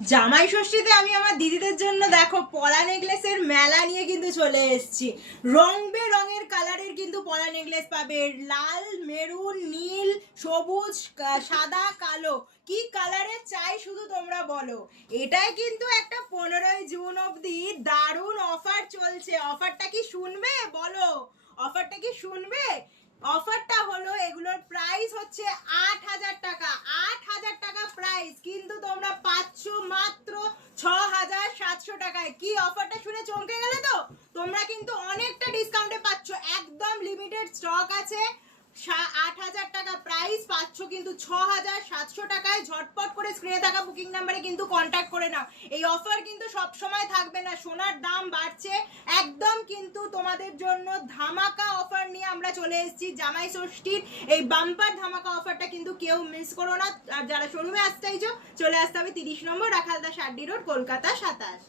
জামাই ষষ্ঠীতে আমি আমার দিদিদের জন্য দেখো পলা নেকলেসের মেলা নিয়ে কিন্তু চলে এসেছি। রং বেরঙের কালারের কিন্তু পলা নেকলেস পাবে, লাল, মেরুন, নীল, সবুজ, সাদা, কালো, কি কালারের চাই শুধু তোমরা বলো। এটাই কিন্তু একটা 15ই জুন অবধি দারুণ অফার চলছে। অফারটা কি শুনবে বলো? অফারটা কি শুনবে? অফারটা হলো এগুলোর প্রাইস হচ্ছে 8,000 টাকা। 8,000 টাকা প্রাইস, কিন্তু তোমরা পাচ্ছ মাত্র 6,700 টাকায়। কি অফারটা শুনে চমকে গেলে তো? তোমরা কিন্তু অনেকটা ডিসকাউন্টে পাচ্ছ, একদম লিমিটেড স্টক আছে। 8,000 টাকা প্রাইস পাচ্ছ কিন্তু 6,700 টাকায়। ঝটপট করে স্ক্রিনে থাকা বুকিং নাম্বারে কিন্তু কন্ট্যাক্ট করে নাও। এই অফার কিন্তু সব সময় থাকবে না, সোনার দাম বাড়ছে। একদম কিন্তু তোমাদের জন্য ধামাকা অফার নিয়ে আমরা চলে এসেছি জামাই ষষ্ঠীর। এই বাম্পার ধামাকা অফারটা কিন্তু কেউ মিস করো না। আর যারা শোরুমে আসতে চাইছো চলে আসতে হবে 30 নম্বর রাখালদাস আড্ডি রোড, কলকাতা 27।